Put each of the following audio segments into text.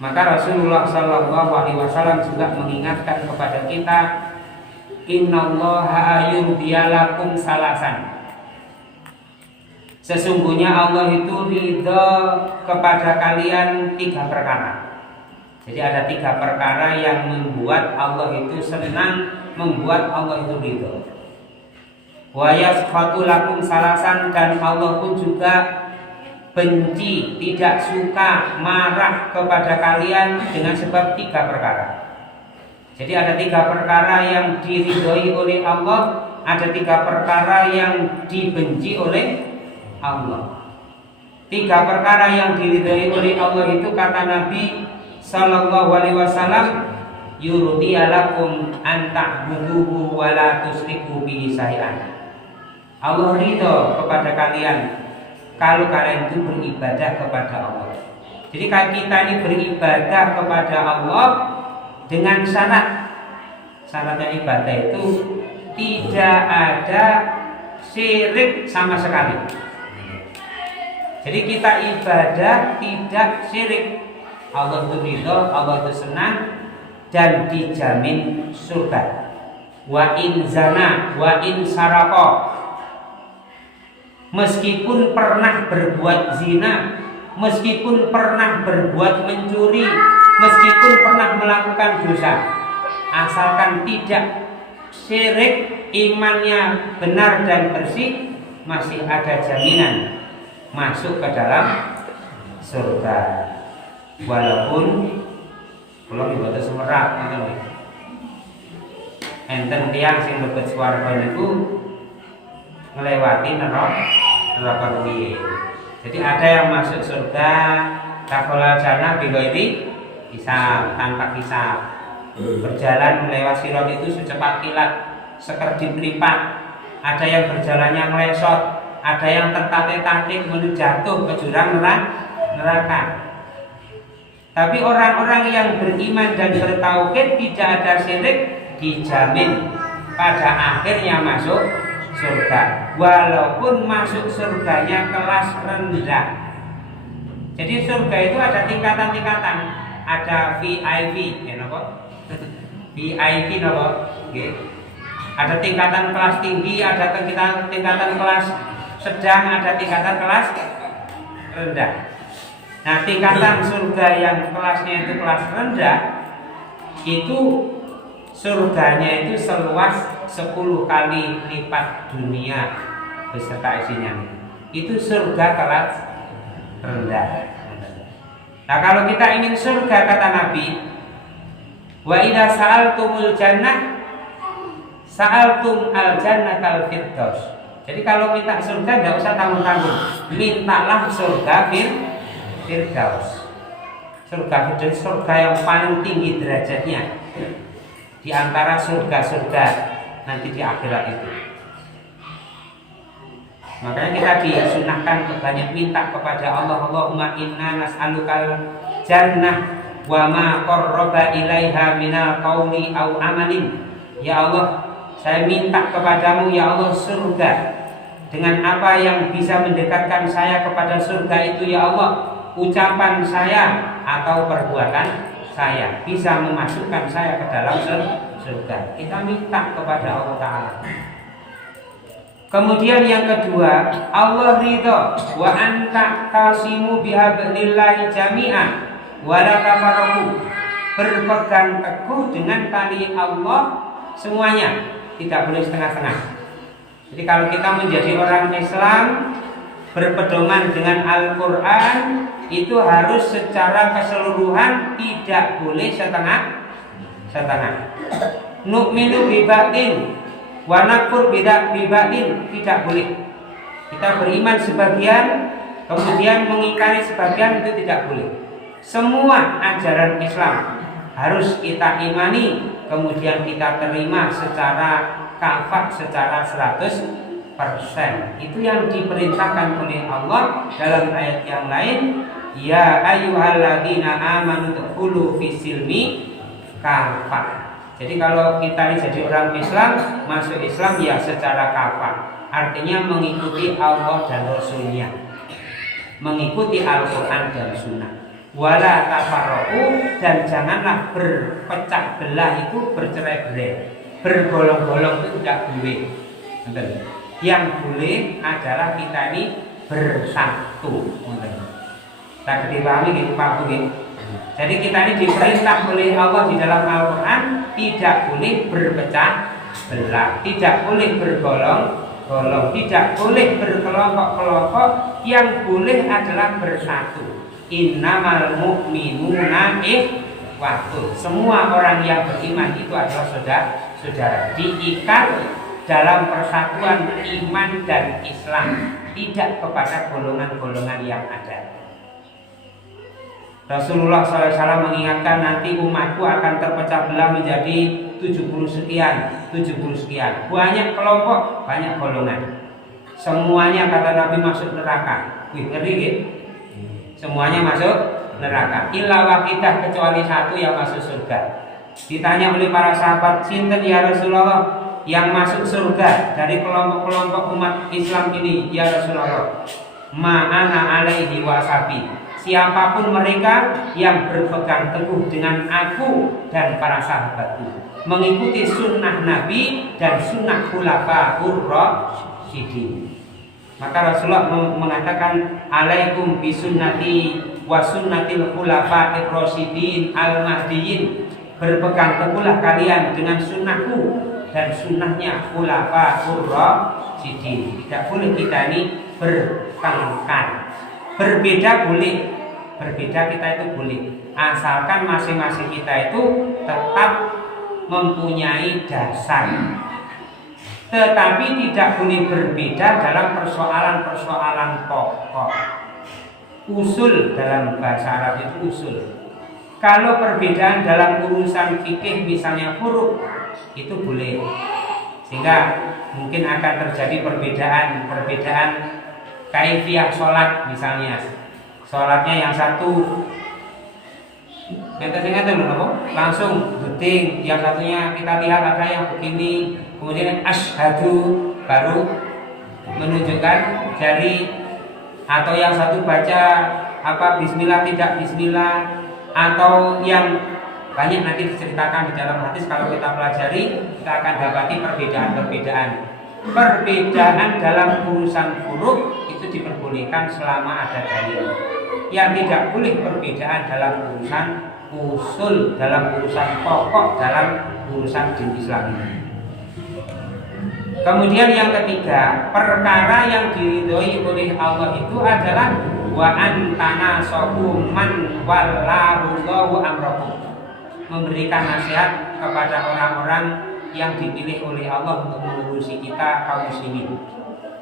Maka Rasulullah Shallallahu Alaihi Wasallam juga mengingatkan kepada kita, Innallaha yurdiyalakum salasan. Sesungguhnya Allah itu ridho kepada kalian 3 perkara. Jadi ada 3 perkara yang membuat Allah itu senang, membuat Allah itu ridho. Wa yaskhatu lakum salasan, dan Allah pun juga benci, tidak suka, marah kepada kalian dengan sebab 3 perkara. Jadi ada 3 perkara yang diridhoi oleh Allah, ada 3 perkara yang dibenci oleh Allah. 3 perkara yang diridhoi oleh Allah itu kata Nabi Sallallahu Alaihi Wasallam, yurdiyalakum an ta'buduhu wa la tusyriku bihi syai'an. Allah ridho kepada kalian kalau kalian itu beribadah kepada Allah. Jadi kalau kita ini beribadah kepada Allah dengan syarat. Syaratnya ibadah itu tidak ada syirik sama sekali. Jadi kita ibadah tidak syirik. Allah itu ridho, Allah itu senang, dan dijamin surga. Wa in zana, wa in saraka. Meskipun pernah berbuat zina, meskipun pernah berbuat mencuri, meskipun pernah melakukan dosa, asalkan tidak syirik, imannya benar dan bersih, masih ada jaminan masuk ke dalam surga. Walaupun kalau dibuat semerak, enten tiang sing lebet swarga niku ngelewati neraka kuwi. Jadi ada yang masuk surga takolal jannah bighairi hisab, tanpa hisab. Berjalan melewati sirat itu secepat kilat, sekedip lipat. Ada yang berjalannya melesot, ada yang tertatih-tatih menuju jatuh ke jurang neraka. Tapi orang-orang yang beriman dan bertauhid, tidak ada syirik, dijamin pada akhirnya masuk surga, walaupun masuk surganya kelas rendah. Jadi surga itu ada tingkatan-tingkatan, ada VIP, VIP nopo, ada tingkatan kelas tinggi, ada tingkatan kelas sedang, ada tingkatan kelas rendah. Nah, tingkatan surga yang kelasnya itu kelas rendah, itu surganya itu seluas 10 kali lipat dunia beserta isinya. Itu surga kelas rendah. Nah, kalau kita ingin surga, kata Nabi, wa idza sa'altumul jannah sa'altum al jannatal firdaus. Jadi kalau minta surga enggak usah tanggung-tanggung, mintalah surga firdaus. Surga firdaus, surga yang paling tinggi derajatnya di antara surga-surga nanti di akhirat itu. Makanya kita disunahkan banyak minta kepada Allah. Allahumma inna nas'alukal jannah wa ma qarraba ilaiha minal qauli au amalin. Ya Allah, saya minta kepadamu ya Allah surga, dengan apa yang bisa mendekatkan saya kepada surga itu ya Allah, ucapan saya atau perbuatan saya bisa memasukkan saya ke dalam surga. Kita minta kepada Allah Ta'ala. Kemudian yang kedua, Allah ridho wa anta tasimu bihablillahi jami'an wa la tafarraqu. Berpegang teguh dengan tali Allah semuanya, tidak boleh setengah-setengah. Jadi kalau kita menjadi orang Islam berpedoman dengan Al-Quran, itu harus secara keseluruhan, tidak boleh setengah-setengah. Nu'minu bibatin wa nakfur bibatin, tidak boleh. Kita beriman sebagian kemudian mengingkari sebagian, itu tidak boleh. Semua ajaran Islam harus kita imani, kemudian kita terima secara kafah, secara 100%. Itu yang diperintahkan oleh Allah dalam ayat yang lain, ya ayyuhalladzina amanu dkhulu fis-silmi kafah. Jadi kalau kita jadi orang Islam, masuk Islam ya secara kafah, artinya mengikuti Allah dan Rasulnya, mengikuti Al-Quran dan Sunnah. wala tafarraqu, dan janganlah berpecah belah itu bercerai-berai, bergolong-golong itu tidak boleh. Yang boleh adalah kita ini bersatu. Tak dipahami gitu Pak Bu. Jadi kita ini diperintah oleh Allah di dalam Al-Quran tidak boleh berpecah belah, tidak boleh bergolong-golong, tidak boleh berkelompok-kelompok. Yang boleh adalah bersatu. Innamal mu'minuna ikhwatun. Semua orang yang beriman itu adalah saudara, diikat dalam persatuan iman dan Islam, tidak kepada golongan-golongan yang ada. Rasulullah SAW mengingatkan nanti umatku akan terpecah belah menjadi 70 sekian. Banyak kelompok, banyak golongan. Semuanya kata Nabi masuk neraka. Wih, ngeri gitu. Semuanya masuk neraka. Illa wahidah, kecuali satu yang masuk surga. Ditanya oleh para sahabat, sinten ya Rasulullah yang masuk surga dari kelompok-kelompok umat Islam ini ya Rasulullah? Ma'ana alaihi wasabi. Siapapun mereka yang berpegang teguh dengan aku dan para sahabatku, mengikuti sunnah Nabi dan sunnah khulafaur rasyidin. Maka Rasulullah mengatakan alaikum bisunnati wa sunnatil khulafair rasyidin al-mahdiyyin. Berpegang teguhlah kalian dengan sunnahku dan sunnahnya khulafaur rasyidin. Tidak boleh kita ini bertengkar. Berbeda boleh, berbeda kita itu boleh, asalkan masing-masing kita itu tetap mempunyai dasar. Tetapi tidak boleh berbeda dalam persoalan-persoalan pokok. Usul dalam bahasa Arab itu usul. Kalau perbedaan dalam urusan fikih misalnya huruf itu boleh, sehingga mungkin akan terjadi perbedaan kaifiyah sholat misalnya. Sholatnya yang satu langsung beting, yang satunya kita lihat ada yang begini, kemudian asyhadu baru menunjukkan jari, atau yang satu baca bismillah tidak bismillah, atau yang banyak nanti diceritakan di dalam hadis kalau kita pelajari kita akan dapati perbedaan dalam urusan huruf itu diperbolehkan selama ada dalil. Yang tidak boleh perbedaan dalam urusan usul, dalam urusan pokok, dalam urusan din Islam ini. Kemudian yang ketiga, perkara yang diridhoi oleh Allah itu adalah wa antana sabu man wallahu amrakum. Memberikan nasihat kepada orang-orang yang dipilih oleh Allah untuk mengurusi kita kaum muslimin,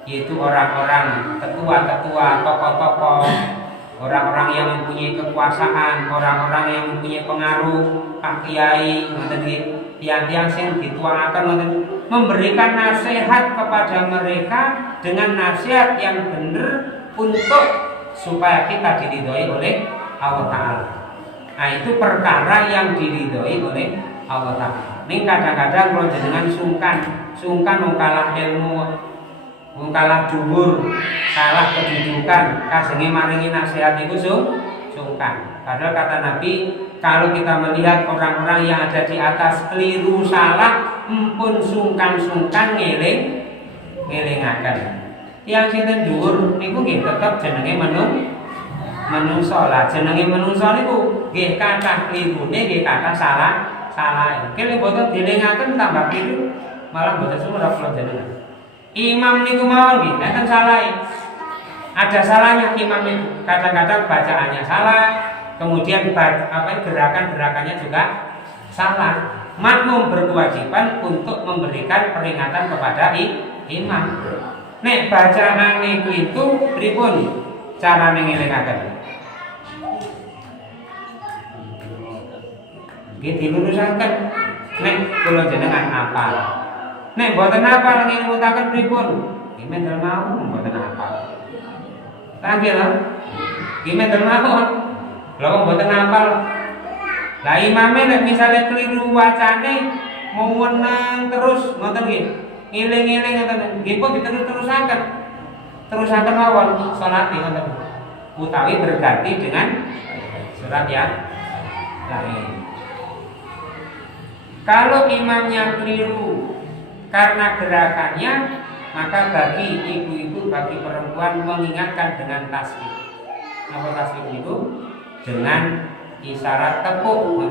yaitu orang-orang ketua-ketua, tokoh-tokoh, orang-orang yang mempunyai kekuasaan, orang-orang yang mempunyai pengaruh, pak kiai, yang sing dituakan, memberikan nasihat kepada mereka dengan nasihat yang benar untuk supaya kita diridhoi oleh Allah Ta'ala. Nah, itu perkara yang diridhoi oleh Allah Ta'ala. Ini kadang-kadang kalau jenengan sungkan kalah ilmu, kalah dhuwur, kalah kedudukan, kasenge maringi nasihat itu sungkan. Padahal kata Nabi, kalau kita melihat orang-orang yang ada di atas keliru salah, empun sungkan ngelingaken. Yang sinten dhuwur niku nggih tetep jenenge menungso lah. Jenenge menungso niku nggih kathah klirune, nggih kathah salah. Kene boten dielingaken tambah keliru, malah boten sumrap kula jenengan. Imam niku mawon nggih enten salah. Ada salahnya imam itu. Kadang-kadang bacaannya salah, kemudian gerakan-gerakannya juga salah. Makmum berkewajiban untuk memberikan peringatan kepada imam. Nek bacaane itu pripun carane ngelingaken? Nggih dilurusaken. Nek kula jenengan apal. Nek mboten apal ngimutaken pripun? Nggih mendel mawon mboten apal. Tanggih lho. Nggih mendel mawon. Lha wong mboten apal. Lah imame nek misale keliru wacane mau wenang terus ngoten nggih. Ngiling-ngiling ngoten nggih pun diterus-terusaken. Terusaken mawon salat ngoten. Utawi berganti dengan surat yang lain. Kalau imamnya keliru karena gerakannya, maka bagi ibu-ibu, bagi perempuan mengingatkan dengan tasbih. Apa tasbih itu? Dengan isyarat tepuk,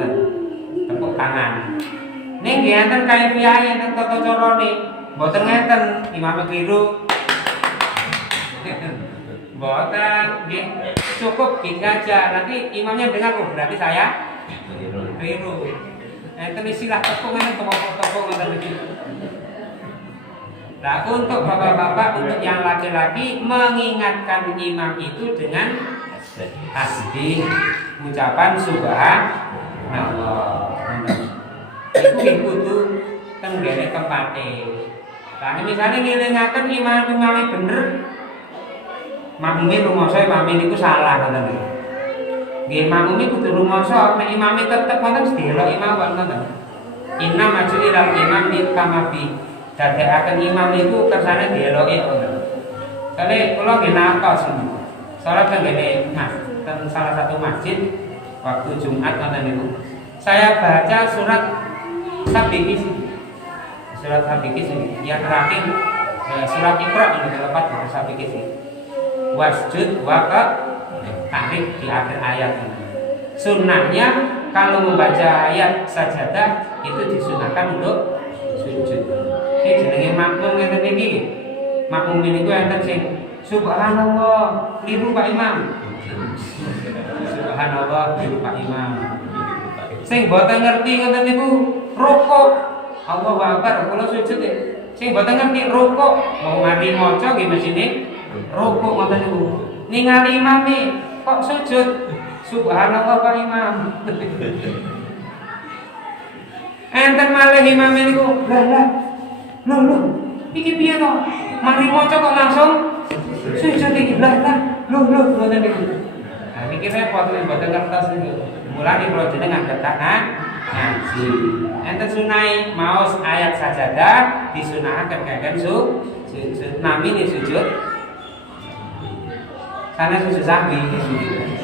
tepuk tangan. Ning nggih enten kaifiah enten tata carane. Mboten ngeten imam keliru. Mboten nggih, cukup gini aja. Nanti imamnya dengar, oh berarti saya keliru. Enten istilah tepuk ngeten tepuk ngeten iki. Nah, untuk bapak-bapak, untuk yang laki-laki mengingatkan imam itu dengan tasbih, ucapan subhanallah. Iku tuh tenggene tempate. Lah misalnya ngelingaken imam-imame bener, makmume rumoso imame niku salah ngoten. Nggih makmume kudu rumoso, nek imame tetep wonten sedelok imam wonten. Inna maju ilal imam di kamabi. Dadekaken imam niku kersane dieloki ngoten. Kale kula nggih natos salat tenggene teng salah satu masjid waktu Jumat ngoten niku. Saya baca surat Sabikis, surat Sabikis ini yang terakhir, surat Iqra ini terlepas dari Sabikis ini. Wasjud waka tarik di akhir ayat ini. Sunnahnya kalau membaca ayat sajadah itu disunahkan untuk sujud. Ini jenenge makmum ngeten iki. Makmum niku enten sing subhanallah keliru Pak Imam. Subhanallah keliru Pak Imam. Sing boten ngerti ngoten niku rukuk. Allahu Akbar kula sujud ya. Sing boten ngerti rukuk, mau mari maca nggih mesine rukuk ngoten niku. Ningali imame kok sujud. Subhanallah Pak Imam. Enten malih imame niku, lah. Loh. Iki piye to? Mari maca kok langsung sujud iki. Lah. Loh ngoten niku. Nah niki repot nek boten kertas niku. Mulane kula jenengan ketangan ngaji. Enten sunai maos ayat sajadah disunahkan kagem sujud. Namine sujud. Sana sujud sahwi,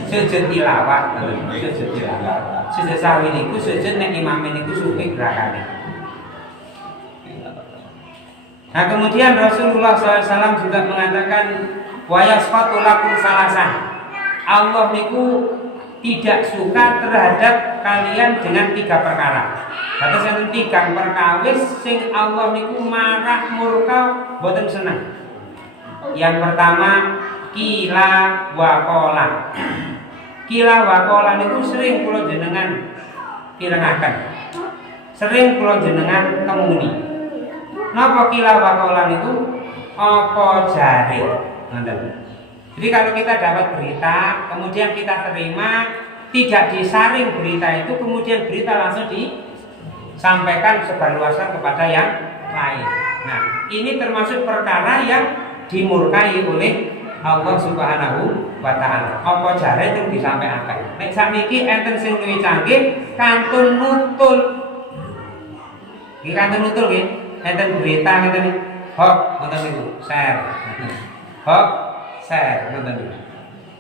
sujud tilawah, sujud tilawah. Sujud sahwi niku sujud nek imam niku suwe gerakane. Nah kemudian Rasulullah SAW juga mengatakan wa yasfatu lakum salasan. Allah niku tidak suka terhadap kalian dengan 3 perkara. Terus yang 3 perkawis sing Allah niku marah murka boten seneng. Yang pertama kila wa qala. Kila wa qala niku sering kula jenengan kirengaken. Sering kula jenengan temuni. Napa kila wa qala niku? Apa jare? Ngoten. Jadi kalau kita dapat berita, kemudian kita terima, tidak disaring berita itu, kemudian berita langsung disampaikan sebarluaskan kepada yang lain. Nah, ini termasuk perkara yang dimurkai oleh Allah Subhanahu wa taala. Apa jare terus disampaikan. Nek sakniki enten sing luwih canggih kantun nutul. Nggih kantun nutul nggih. Enten berita ngeten hoax ngoten niku, share. Hoax share ngoten niku.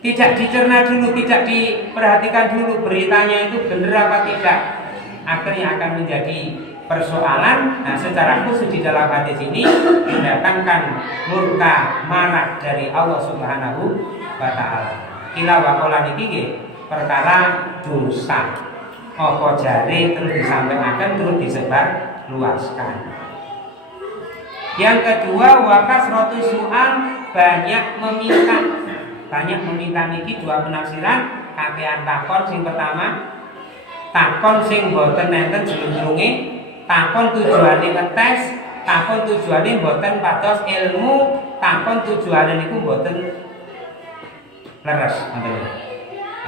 Tidak dicerna dulu, tidak diperhatikan dulu beritanya itu benar apa tidak. Akhirnya akan menjadi persoalan. Nah, secara khusus di dalam hadis ini mendatangkan murka marah dari Allah Subhanahu wa taala. Kila wa qala niki nggih perkara dosa. Apa jare terus disampaikan terus disebar luaskan. Yang kedua wa kasratu su'al, banyak meminta. Banyak meminta niki 2 penafsiran, kakean takon sing pertama, takon sing boten nenten jlunjrunge, takon tujuane ngetes, takon tujuane boten pados ilmu, takon tujuane niku boten leres ngoten.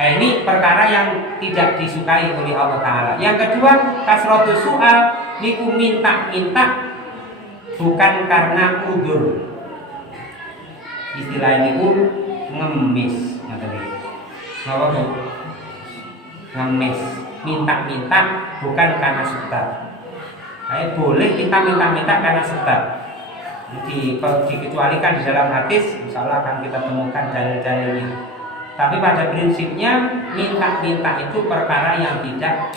Ini perkara yang tidak disukai oleh Allah taala. Yang kedua, kasratu su'al niku minta-minta bukan karena udzur. Istilah niku ngemis ngoten iki. Napa Bu? Ngemis, minta-minta bukan karena sebab. Boleh kita minta-minta karena sebab. Dikecualikan di dalam hadis, insyaallah akan kita temukan dalil-dalilnya. Tapi pada prinsipnya minta-minta itu perkara yang tidak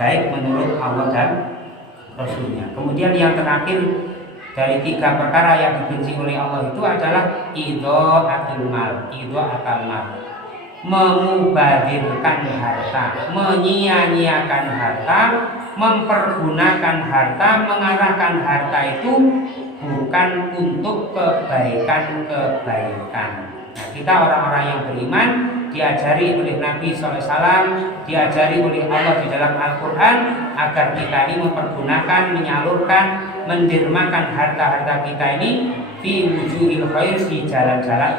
baik menurut Allah dan Rasulnya. Kemudian yang terakhir dari 3 perkara yang dibenci oleh Allah itu adalah idha'atul mal, memubazirkan harta, menyia-nyiakan harta, mempergunakan harta, mengarahkan harta itu bukan untuk kebaikan-kebaikan. Nah, kita orang-orang yang beriman diajari oleh Nabi SAW, diajari oleh Allah di dalam Al-Quran agar kita ini mempergunakan, menyalurkan, mendermakan harta-harta kita ini fi wujuhil khair, di jalan-jalan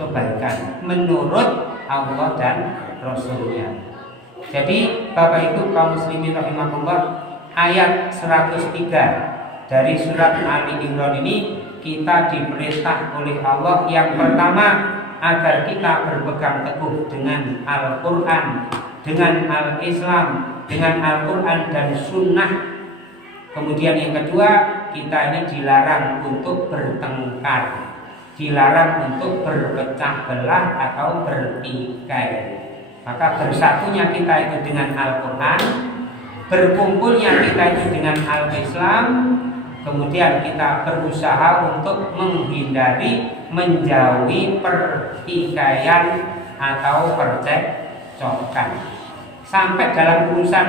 kebaikan menurut Allah dan Rasulnya. Jadi Bapak Ibu kaum muslimin rahimahullah, ayat 103 dari surat Ali Imran ini kita diperintah oleh Allah yang pertama agar kita berpegang teguh dengan Al-Quran, dengan Al-Islam, dengan Al-Quran dan Sunnah. Kemudian yang kedua, kita ini dilarang untuk bertengkar, dilarang untuk berpecah belah atau bertikai. Maka bersatunya kita itu dengan Al-Quran, berkumpulnya kita itu dengan Al-Islam. Kemudian kita berusaha untuk menghindari, menjauhi pertikaian atau percekcokan. Sampai dalam urusan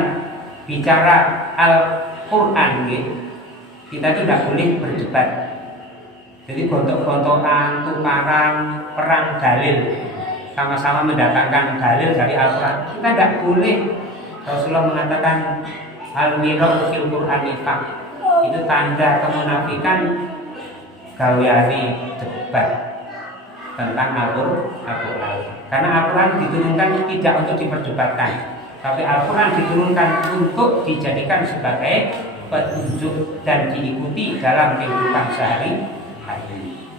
bicara Al-Quran, kita itu tidak boleh berdebat. Jadi gontok-gontokan, tukaran, perang dalil, sama-sama mendatangkan dalil dari Al-Quran, kita tidak boleh. Rasulullah mengatakan al-mirau fil Quran nifaq, itu tanda kemunafikan gaweane debat tentang Al-Quran. Karena Al-Quran diturunkan tidak untuk diperdebatkan, tapi Al-Quran diturunkan untuk dijadikan sebagai petunjuk dan diikuti dalam kehidupan sehari-hari.